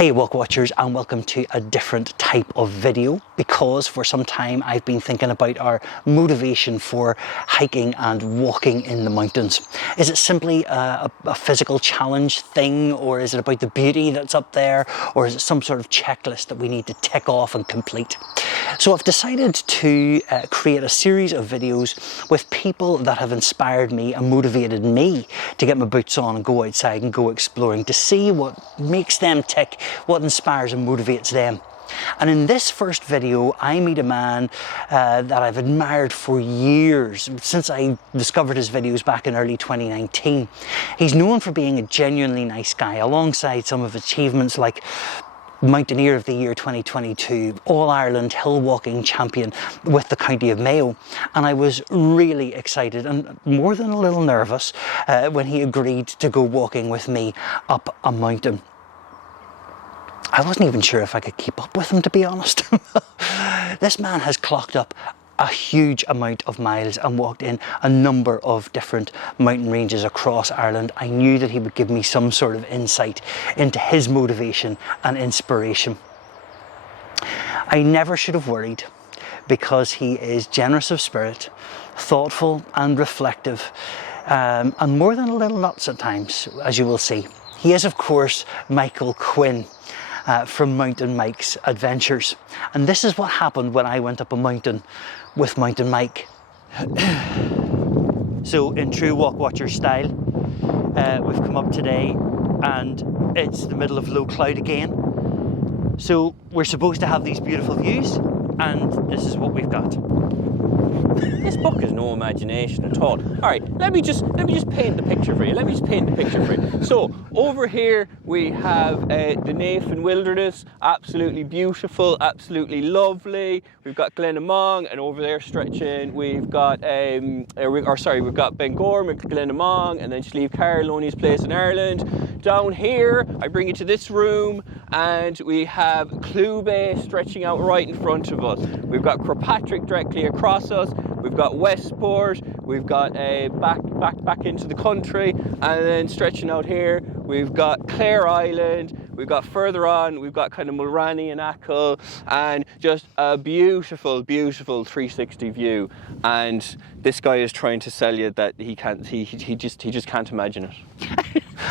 Hey Walk Watchers, and welcome to a different type of video, because for some time I've been thinking about our motivation for hiking and walking in the mountains. Is it simply a physical challenge thing, or is it about the beauty that's up there, or is it some sort of checklist that we need to tick off and complete? So I've decided to create a series of videos with people that have inspired me and motivated me to get my boots on and go outside and go exploring, to see what makes them tick, what inspires and motivates them. And in this first video, I meet a man that I've admired for years, since I discovered his videos back in early 2019. He's known for being a genuinely nice guy, alongside some of his achievements like Mountaineer of the Year 2022, All-Ireland hillwalking champion with the co.mayo. And I was really excited and more than a little nervous when he agreed to go walking with me up a mountain. I wasn't even sure if I could keep up with him, to be honest. This man has clocked up a huge amount of miles and walked in a number of different mountain ranges across Ireland. I knew that he would give me some sort of insight into his motivation and inspiration. I never should have worried, because he is generous of spirit, thoughtful and reflective, and more than a little nuts at times, as you will see. He is, of course, Michael Quinn. From Mountain Mike's Adventures. And this is what happened when I went up a mountain with Mountain Mike. So in true Walk Watcher style, we've come up today and it's the middle of low cloud again. So we're supposed to have these beautiful views, and this is what we've got. This book has no imagination at all. All right, let me just paint the picture for you. So over here we have the Nephins wilderness, absolutely beautiful, absolutely lovely. We've got Glenamong, and over there stretching we've got we've got Bengorm and Glenamong, and then Slieve Caroloni's place in Ireland. Down here I bring you to this room, and we have Clube stretching out right in front of us. We've got Kirkpatrick directly across us. We've got Westport, we've got back into the country, and then stretching out here, we've got Clare Island, we've got further on, we've got kind of Mulranny and Achill, and just a beautiful, beautiful 360 view. And this guy is trying to sell you that he just can't imagine it.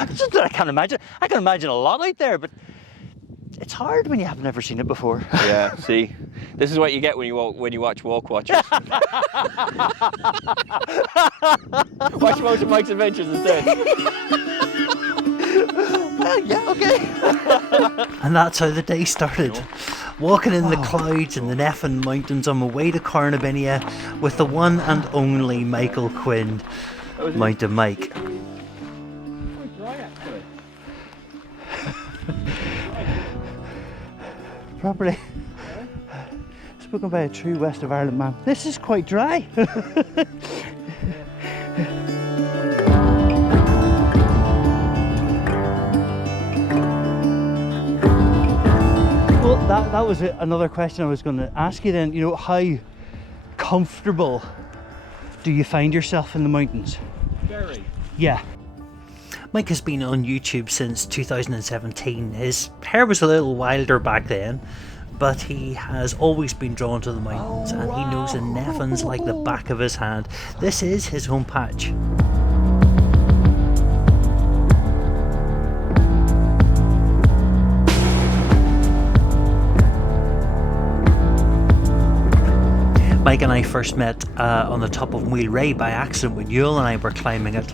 It's just that I can't imagine. I can imagine a lot out there, but it's hard when you have never seen it before. Yeah, see, this is what you get when you watch Walk Watchers. Watch Mountain Mike's Adventures instead. Well, yeah, okay. And that's how the day started. Walking in the clouds in the Nephins mountains on my way to Corranabinnia with the one and only Michael Quinn, Mountain Mike. Properly spoken by a true West of Ireland man. This is quite dry. Well, that was another question I was going to ask you then. You know, how comfortable do you find yourself in the mountains? Very. Yeah. Mike has been on YouTube since 2017. His hair was a little wilder back then, but he has always been drawn to the mountains, and he knows the Nephins like the back of his hand. This is his home patch. Mike and I first met on the top of Wheel Ray by accident when Yule and I were climbing it.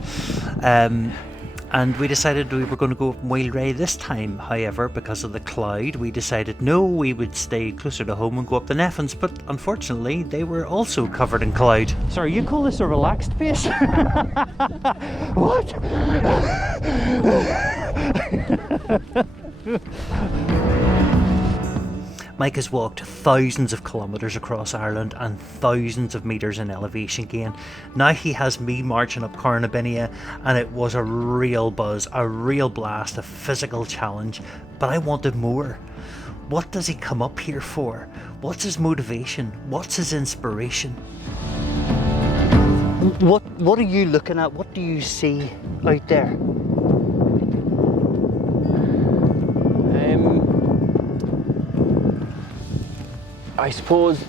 And we decided we were going to go up Wheel Ray this time. However, because of the cloud, we decided no, we would stay closer to home and go up the Nephins. But unfortunately, they were also covered in cloud. Sorry, you call this a relaxed pace? What? Mike has walked thousands of kilometres across Ireland and thousands of metres in elevation gain. Now he has me marching up Corranabinnia, and it was a real buzz, a real blast, a physical challenge, but I wanted more. What does he come up here for? What's his motivation? What's his inspiration? What are you looking at? What do you see out there? I suppose,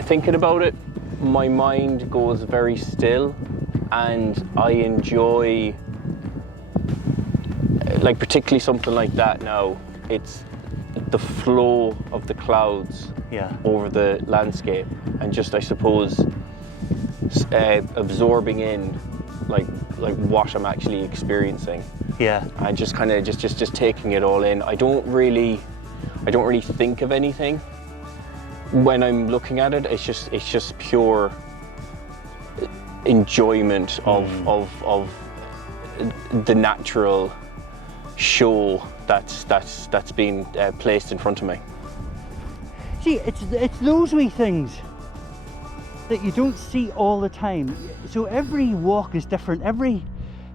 thinking about it, my mind goes very still, and I enjoy, like particularly something like that now, it's the flow of the clouds over the landscape, and just, I suppose, absorbing in like what I'm actually experiencing. Yeah. And just kind of just taking it all in. I don't really think of anything when I'm looking at it. It's just pure enjoyment of the natural show that's been placed in front of me. See, it's those wee things that you don't see all the time. So every walk is different. Every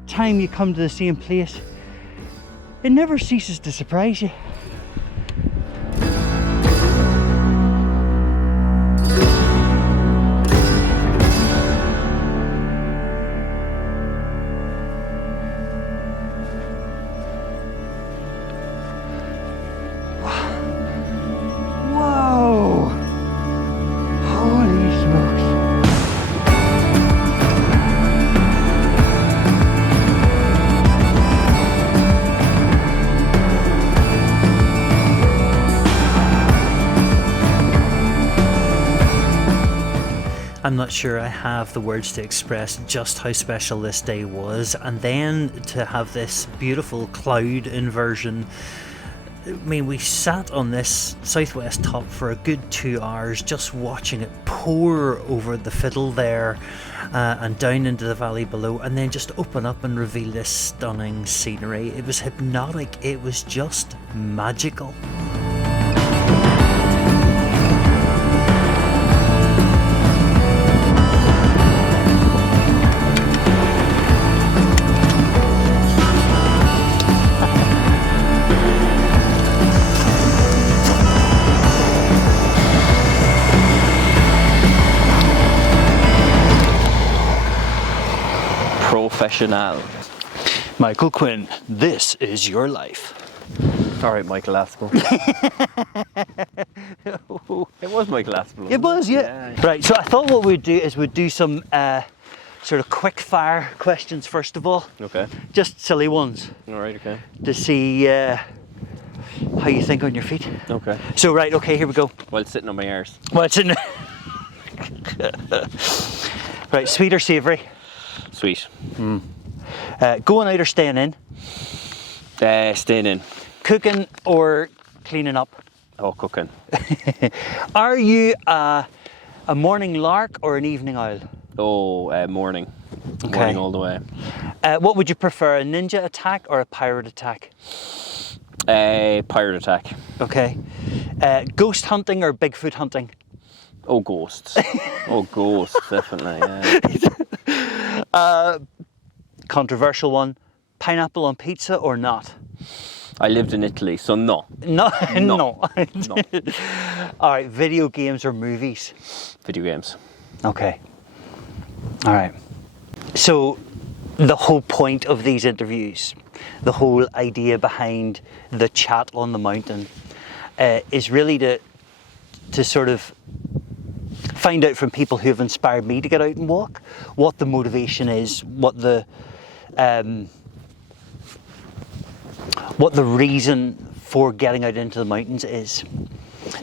time you come to the same place, it never ceases to surprise you. Whoa! Holy smokes! I'm not sure I have the words to express just how special this day was, and then to have this beautiful cloud inversion. I mean, we sat on this southwest top for a good 2 hours just watching it pour over the fiddle there and down into the valley below, and then just open up and reveal this stunning scenery. It was hypnotic, it was just magical. Professional. Michael Quinn, this is your life. All right, Michael Aspel. It was Michael Aspel. It was, yeah. Right, so I thought what we'd do is we'd do some sort of quick fire questions first of all. Okay. Just silly ones. All right, okay. To see how you think on your feet. Okay. So, right, okay, here we go. While sitting on my arse. Well, it's in. Right, sweet or savoury? Sweet. Going out or staying in? Staying in. Cooking or cleaning up? Oh, cooking. Are you a morning lark or an evening owl? Oh, morning. Okay. Morning all the way. What would you prefer, a ninja attack or a pirate attack? Pirate attack. Okay. Ghost hunting or Bigfoot hunting? Oh, ghosts. Oh, ghosts, definitely, yeah. Controversial one. Pineapple on pizza or not? I lived in Italy, so no. No. No. All right, video games or movies? Video games. Okay. All right. So the whole point of these interviews, the whole idea behind the chat on the mountain is really to sort of find out from people who have inspired me to get out and walk what the motivation is, what the reason for getting out into the mountains is.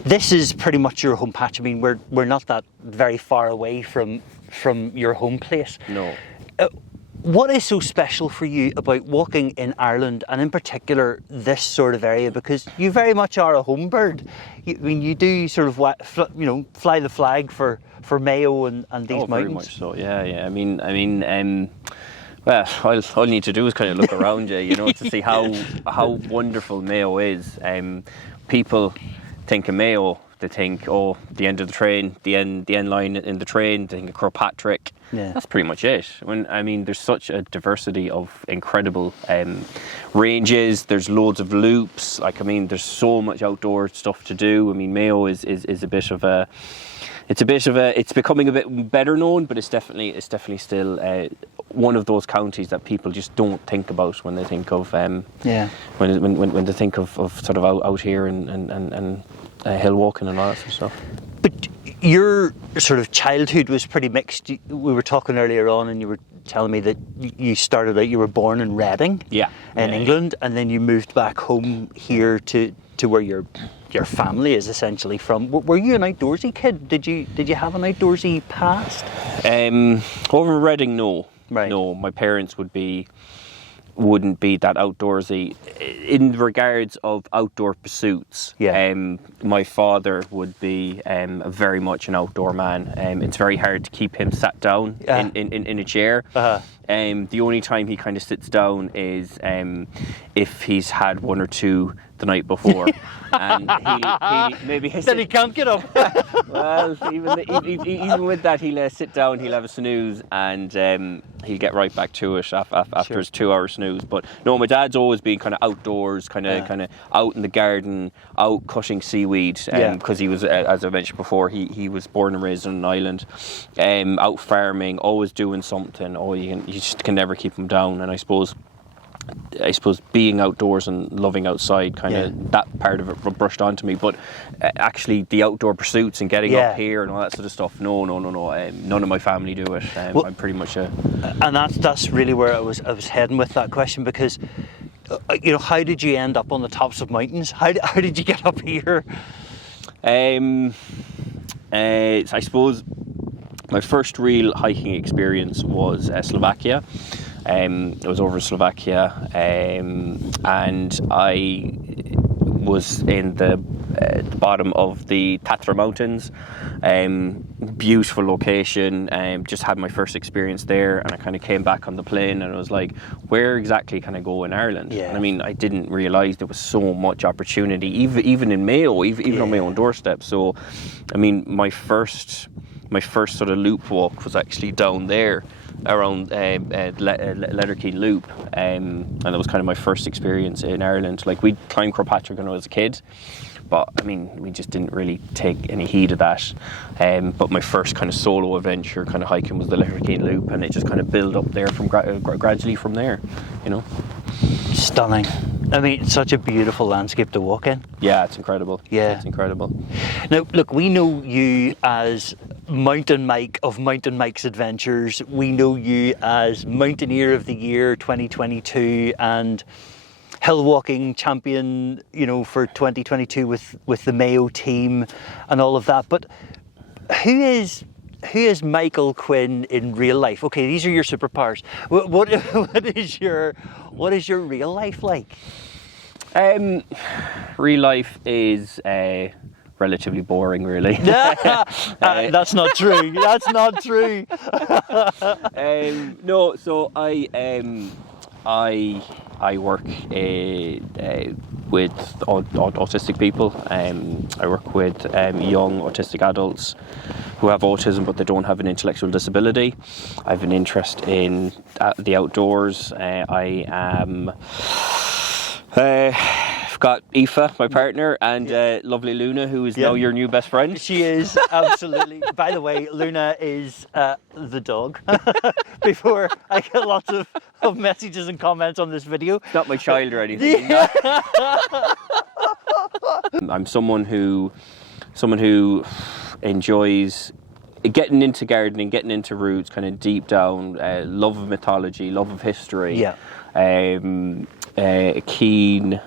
This is pretty much your home patch. I mean, we're not that very far away from your home place. No. What is so special for you about walking in Ireland, and in particular this sort of area? Because you very much are a home bird. I mean, you do sort of fly the flag for Mayo and these mountains. Very much so. Yeah. I mean. Well, all you need to do is kind of look around you, to see how wonderful Mayo is. People think of Mayo, they think, oh, the end of the train, the end line in the train, they think of Kirkpatrick. Yeah. That's pretty much it. There's such a diversity of incredible ranges. There's loads of loops. There's so much outdoor stuff to do. Mayo is a bit of a. It's becoming a bit better known, but it's definitely still one of those counties that people just don't think about when they think of when they think of sort of out here and hill walking and all that sort of stuff. But your sort of childhood was pretty mixed. We were talking earlier on, and you were telling me that you started out. You were born in Reading, in England, and then you moved back home here to where your family is essentially from. Were you an outdoorsy kid? Did you have an outdoorsy past? Over in Reading, no. Right. No, my parents wouldn't be that outdoorsy in regards of outdoor pursuits. My father would be very much an outdoor man. It's very hard to keep him sat down in a chair. The only time he kind of sits down is if he's had one or two the night before, and he maybe then he can't get up. Well, even with that, he'll sit down, he'll have a snooze, and he'll get right back to it after his 2-hour snooze. But no, my dad's always been kind of outdoors, kind of out in the garden, out cutting seaweed, because he was, as I mentioned before, he was born and raised on an island, out farming, always doing something. You just can never keep him down. And I suppose being outdoors and loving outside, kind of that part of it brushed onto me. But actually, the outdoor pursuits and getting up here and all that sort of stuff, no. None of my family do it. I'm pretty much and that's really where I was heading with that question, because how did you end up on the tops of mountains? How did you get up here? I suppose my first real hiking experience was Slovakia. I was over in Slovakia, and I was in the bottom of the Tatra Mountains. Beautiful location. Just had my first experience there, and I kind of came back on the plane, and I was like, where exactly can I go in Ireland? And I mean, I didn't realise there was so much opportunity, even in Mayo, even on my own doorstep. So, I mean, my first sort of loop walk was actually down there around Letterkenny Loop, and that was kind of my first experience in Ireland. Like, we climbed Kirkpatrick when I was a kid, but I mean, we just didn't really take any heed of that. But my first kind of solo adventure kind of hiking was the Letterkenny Loop, and it just kind of built up there from gradually from there, Stunning. I mean, it's such a beautiful landscape to walk in. Yeah, it's incredible. Yeah. It's incredible. Now, look, we know you as Mountain Mike of Mountain Mike's Adventures. We know you as Mountaineer of the Year 2022 and hillwalking champion, for 2022 with the Mayo team and all of that. But who is Michael Quinn in real life? Okay, these are your superpowers. What is your real life like? Real life is relatively boring, really. That's not true. That's not true. No, so I work with autistic people. I work with young autistic adults who have autism but they don't have an intellectual disability. I have an interest in the outdoors. I've got Aoife, my partner, and lovely Luna, who is now your new best friend. She is, absolutely. By the way, Luna is the dog. Before I get lots of messages and comments on this video. It's not my child or anything. I'm someone who enjoys getting into gardening, getting into roots, kind of deep down, love of mythology, love of history. Keen.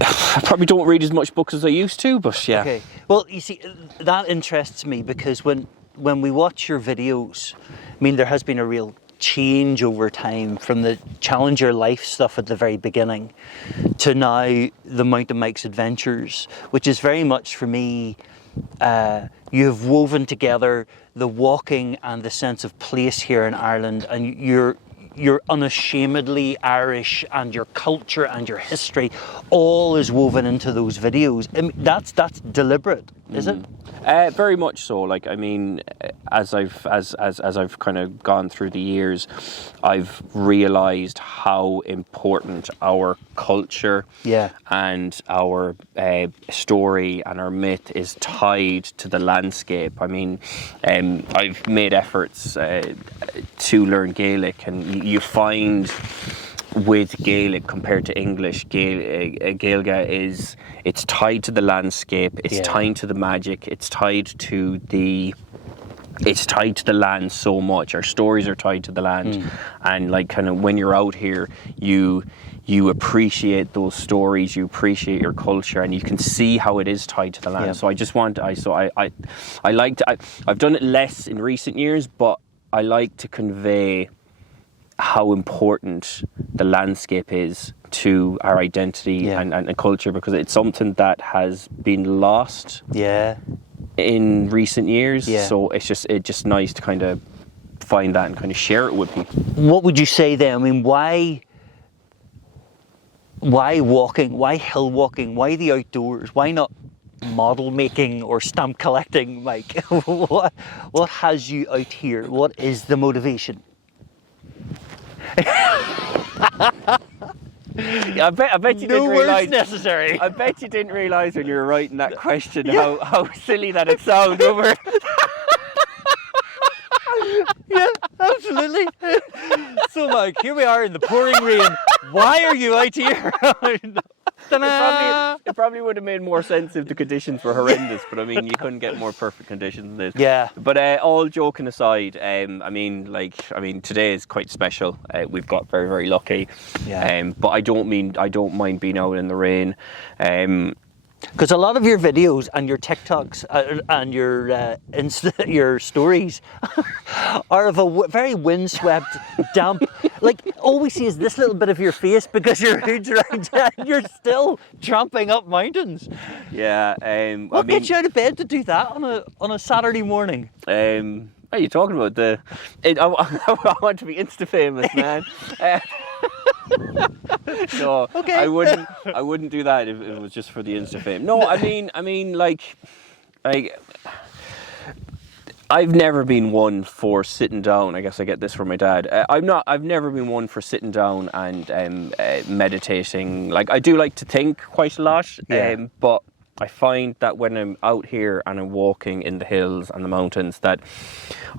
I probably don't read as much books as I used to, but yeah. Okay. Well, you see, that interests me because when we watch your videos, I mean, there has been a real change over time from the Challenge Your Life stuff at the very beginning to now the Mountain Mike's Adventures, which is very much for me, you have woven together the walking and the sense of place here in Ireland, and you're unashamedly Irish, and your culture and your history all is woven into those videos. I mean, that's deliberate, is it? Very much so. Like, I mean, as I've kind of gone through the years, I've realised how important our culture and our story and our myth is tied to the landscape. I mean, I've made efforts to learn Gaelic, and you find with Gaelic compared to English, Gaeilge it's tied to the landscape, it's tied to the magic, it's tied to the land so much. Our stories are tied to the land, and like kind of when you're out here, you appreciate those stories, you appreciate your culture, and you can see how it is tied to the land. So I've done it less in recent years, but I like to convey how important the landscape is to our identity and culture, because it's something that has been lost in recent years. So it's just nice to kind of find that and kind of share it with people. What would you say then? I mean, why walking? Why hill walking? Why the outdoors? Why not model making or stamp collecting, Mike? What has you out here? What is the motivation? I bet you didn't realise. Necessary. I bet you didn't realise when you were writing that question how silly that it sounded over. Yeah, absolutely. So, Mike, here we are in the pouring rain. Why are you out here? It probably would have made more sense if the conditions were horrendous, but I mean, you couldn't get more perfect conditions than this. Yeah. But all joking aside, I mean, today is quite special. We've got very, very lucky. Yeah. But I don't mind being out in the rain. Because a lot of your videos and your TikToks and your stories are of a very windswept, damp. Like all we see is this little bit of your face because your hood's around you and you're still tramping up mountains. Yeah. What gets you out of bed to do that on a Saturday morning? What are you talking about? I want to be Insta famous, man. No, okay. I wouldn't do that if it was just for the Insta fame. No, I mean, like, I've never been one for sitting down. I guess I get this from my dad. I've never been one for sitting down and meditating. Like, I do like to think quite a lot, but I find that when I'm out here and I'm walking in the hills and the mountains, that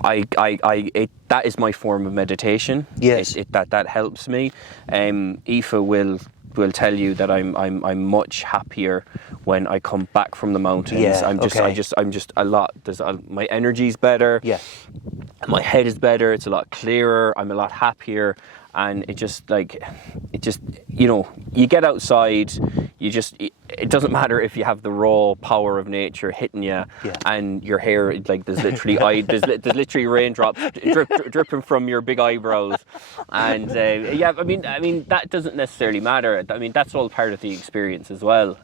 that is my form of meditation. Yes, that helps me. Aoife will tell you that I'm much happier when I come back from the mountains. Yeah, I'm just a lot. My energy's better. Yeah, my head is better. It's a lot clearer. I'm a lot happier. And you get outside, it doesn't matter if you have the raw power of nature hitting you, and your hair, like there's literally raindrops dripping from your big eyebrows, and I mean that doesn't necessarily matter. I mean, that's all part of the experience as well.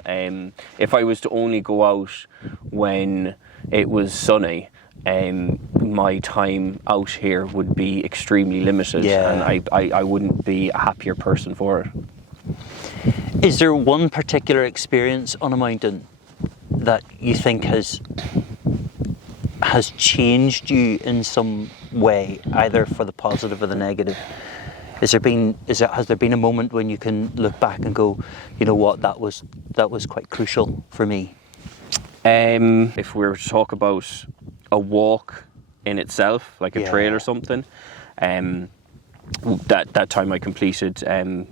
If I was to only go out when it was sunny, my time out here would be extremely limited, and I wouldn't be a happier person for it. Is there one particular experience on a mountain that you think has changed you in some way, either for the positive or the negative? Has there been a moment when you can look back and go, you know what, that was quite crucial for me? If we were to talk about a walk in itself, like a trail or something, that time I completed the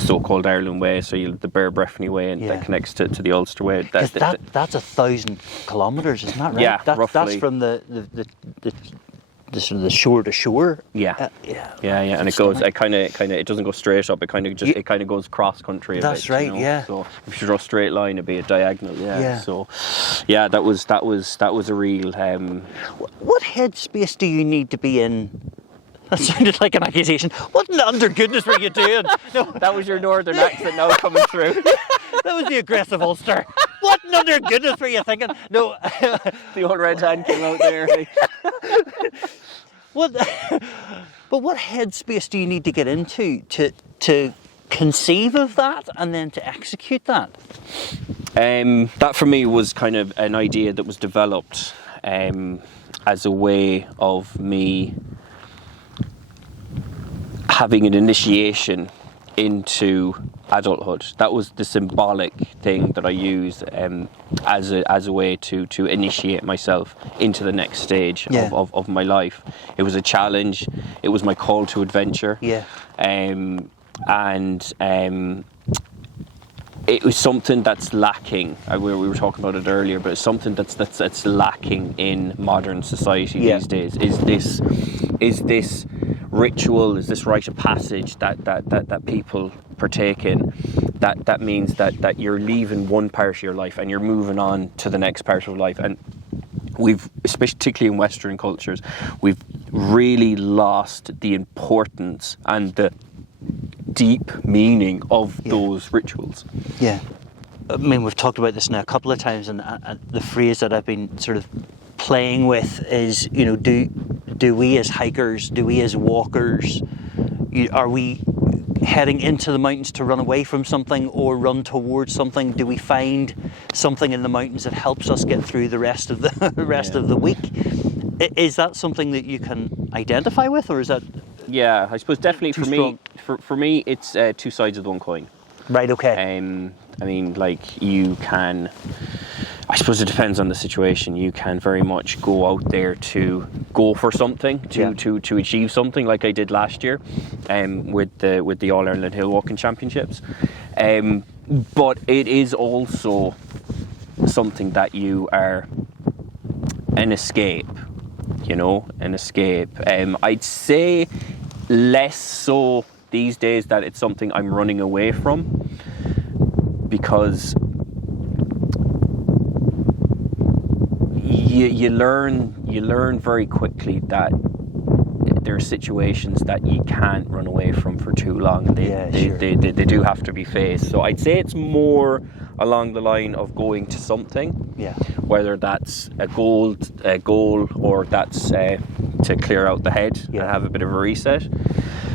so-called Alyn way, so the Bear Breffni way, and that connects to the Ulster way. That's 1,000 kilometres, isn't that right? Yeah, roughly. That's from the sort of the shore to shore. Yeah, and it goes. It doesn't go straight up. It kind of goes cross country. That's right. Yeah. So if you draw a straight line, it'd be a diagonal. Yeah. So, yeah, that was a real. What headspace do you need to be in? That sounded like an accusation. What under goodness were you doing? No, that was your northern accent now coming through. That was the aggressive Ulster. What under goodness were you thinking? No. The old red hand came out there. But what headspace do you need to get into to conceive of that and then to execute that? That for me was kind of an idea that was developed as a way of me having an initiation into adulthood. That was the symbolic thing that I used as a way to initiate myself into the next stage of my life. It was a challenge. It was my call to adventure. Yeah. It was something that's lacking. We were talking about it earlier, but it's something that's lacking in modern society these days. Is this ritual? Is this rite of passage that people partake in? That means that you're leaving one part of your life and you're moving on to the next part of life. And we've, especially particularly in Western cultures, we've really lost the importance and the deep meaning of those rituals. Yeah. I mean, we've talked about this now a couple of times, and the phrase that I've been sort of playing with is, you know, do we as hikers, do we as walkers, are we heading into the mountains to run away from something or run towards something? Do we find something in the mountains that helps us get through the rest of the week? Is that something that you can identify with, or is that? Yeah, I suppose definitely for me, it's two sides of the one coin. Right. Okay. I mean, like, you can. I suppose it depends on the situation. You can very much go out there to go for something, to achieve something, like I did last year, with the All Ireland Hillwalking Championships. But it is also something that you are an escape. You know, an escape. I'd say less so these days that it's something I'm running away from, because you learn very quickly that there are situations that you can't run away from for too long. They do have to be faced. So I'd say it's more along the line of going to something, whether that's a goal, or that's to clear out the head and have a bit of a reset,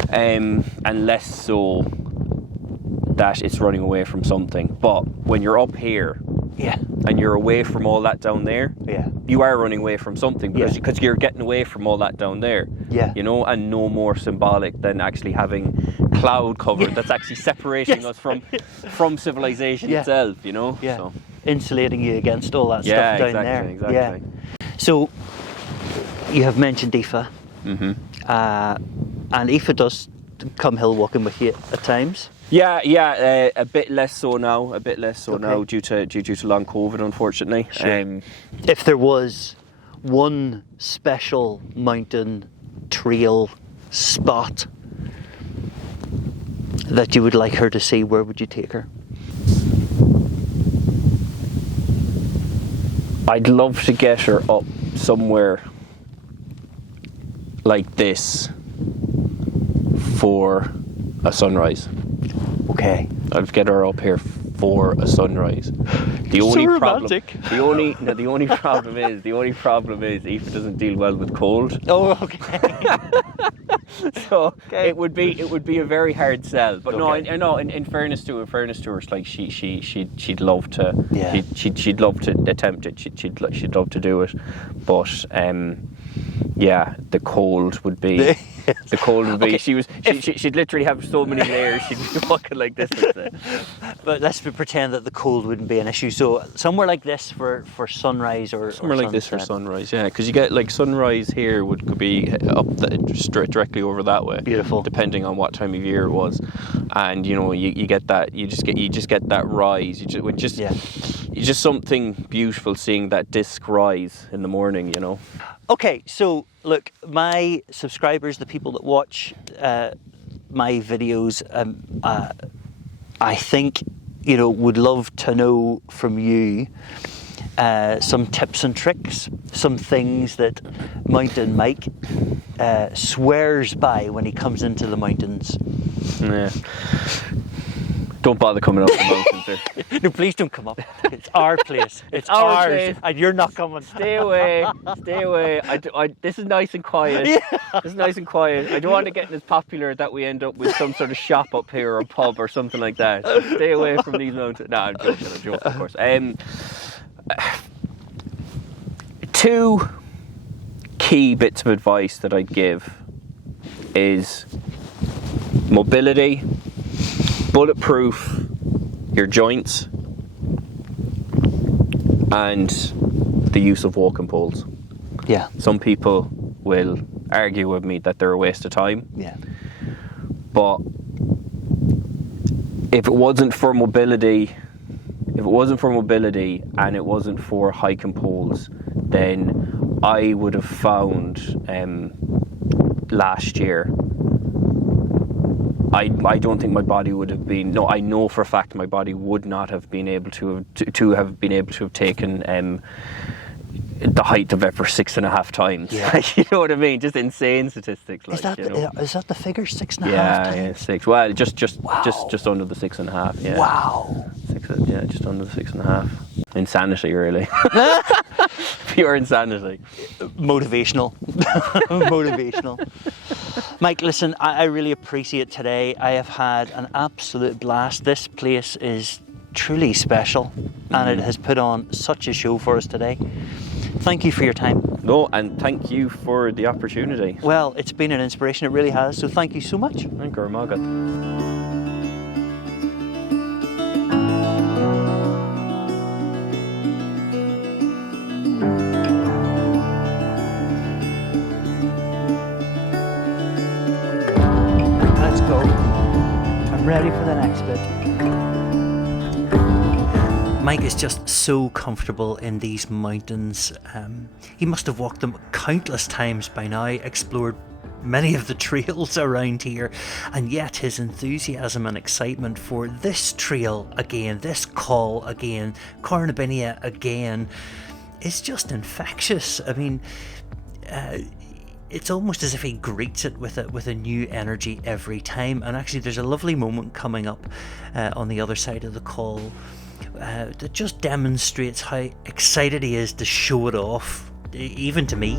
and less so that it's running away from something. But when you're up here, and you're away from all that down there, you are running away from something, because you're getting away from all that down there, you know, and no more symbolic than actually having cloud cover that's actually separating us from civilization itself, you know. So insulating you against all that stuff down there. Exactly. So you have mentioned Aoife, and Aoife does come hill walking with you at times. A bit less so now. Due to long COVID, unfortunately. Sure. If there was one special mountain trail spot that you would like her to see, where would you take her? I'd love to get her up somewhere like this for a sunrise. Okay. I'd get her up here for a sunrise. The only problem is Aoife doesn't deal well with cold. Oh, okay. So it would be a very hard sell. But no, I know. In fairness to her, like she'd love to. She'd love to attempt it. She'd love to do it. But the cold would be. The cold would be. Okay. She'd literally have so many layers. She'd be walking like this. But let's pretend that the cold wouldn't be an issue. So somewhere like this for sunrise or somewhere or like this for sunrise. Yeah, because you get like sunrise here could be up directly over that way. Beautiful. Depending on what time of year it was, and you know you get that you just get that rise. It's just something beautiful seeing that disc rise in the morning. You know. Okay, so look, my subscribers, the people that watch my videos, I think, you know, would love to know from you some tips and tricks, some things that Mountain Mike swears by when he comes into the mountains. Yeah. Don't bother coming up the mountains there. No, please don't come up. It's our place. It's ours, place. And you're not coming. Stay away. Stay away. This is nice and quiet. This is nice and quiet. I don't want to get as popular that we end up with some sort of shop up here or a pub or something like that. So stay away from these mountains. No, I'm joking, of course. Two key bits of advice that I'd give is mobility, bulletproof your joints, and the use of walking poles. Yeah. Some people will argue with me that they're a waste of time. Yeah. But if it wasn't for mobility, and it wasn't for hiking poles, then I would have found last year, I don't think my body would have been. No, I know for a fact my body would not have been able to have taken the height of it for 6.5 times. Yeah. You know what I mean? Just insane statistics. Like, is that the figure, 6.5 times? Yeah, 6. Well, just under the 6.5. Yeah. Wow. Just under the 6.5. Insanity, really. Pure insanity. Motivational. Motivational. Mike, listen, I really appreciate today. I have had an absolute blast. This place is truly special, and it has put on such a show for us today. Thank you for your time. No, and thank you for the opportunity. Well, it's been an inspiration, it really has, so thank you so much. Thank you, Margaret. Let's go. I'm ready for the next bit. Mike is just so comfortable in these mountains. He must have walked them countless times by now, explored many of the trails around here, and yet his enthusiasm and excitement for this trail again, this call again, Corranabinnia again, is just infectious. I mean, it's almost as if he greets it with a new energy every time. And actually there's a lovely moment coming up on the other side of the call that just demonstrates how excited he is to show it off, even to me.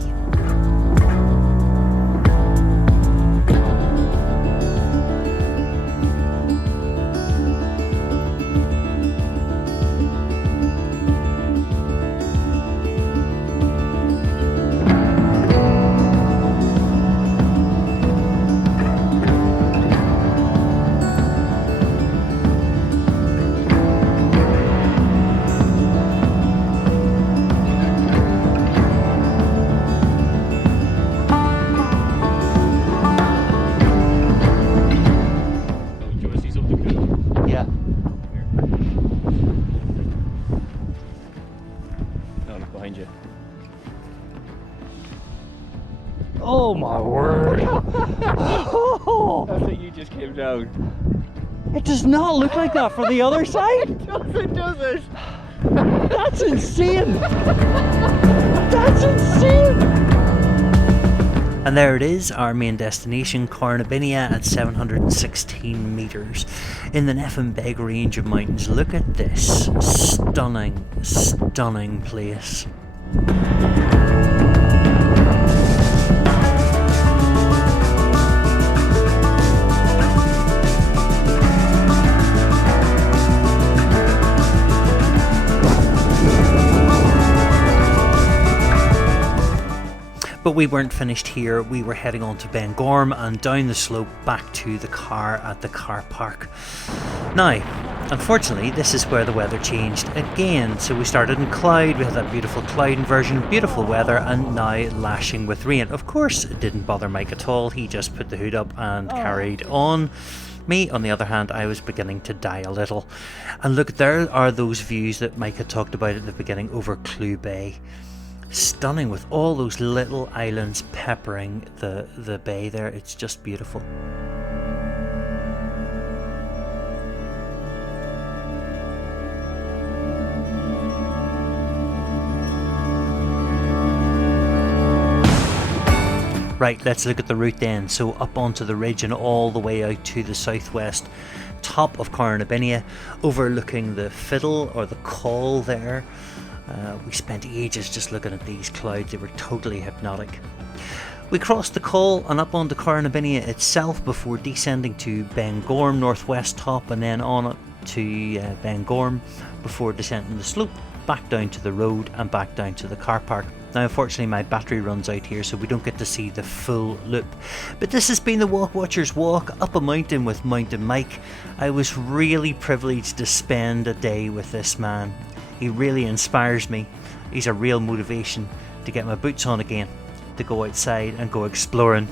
Oh my word! That's what you just came down. It does not look like that from the other side. It doesn't. That's insane. That's insane. And there it is, our main destination, Corranabinnia, at 716 metres in the Nephins range of mountains. Look at this stunning, stunning place. But we weren't finished here. We were heading on to Bengorm and down the slope back to the car at the car park. Now, unfortunately, this is where the weather changed again. So we started in cloud, we had that beautiful cloud inversion, beautiful weather, and now lashing with rain. Of course, it didn't bother Mike at all. He just put the hood up and carried on. Me, on the other hand, I was beginning to die a little. And look, there are those views that Mike had talked about at the beginning over Clew Bay. Stunning, with all those little islands peppering the bay there. It's just beautiful. Right, let's look at the route then. So up onto the ridge and all the way out to the southwest top of Corranabinnia, overlooking the fiddle or the call there. We spent ages just looking at these clouds. They were totally hypnotic. We crossed the call and up onto Corranabinnia itself before descending to Bengorm northwest top, and then on up to Bengorm before descending the slope back down to the road and back down to the car park. Now unfortunately my battery runs out here, so we don't get to see the full loop. But this has been the Walk Watchers walk up a mountain with Mountain Mike. I was really privileged to spend a day with this man. He really inspires me. He's a real motivation to get my boots on again, to go outside and go exploring.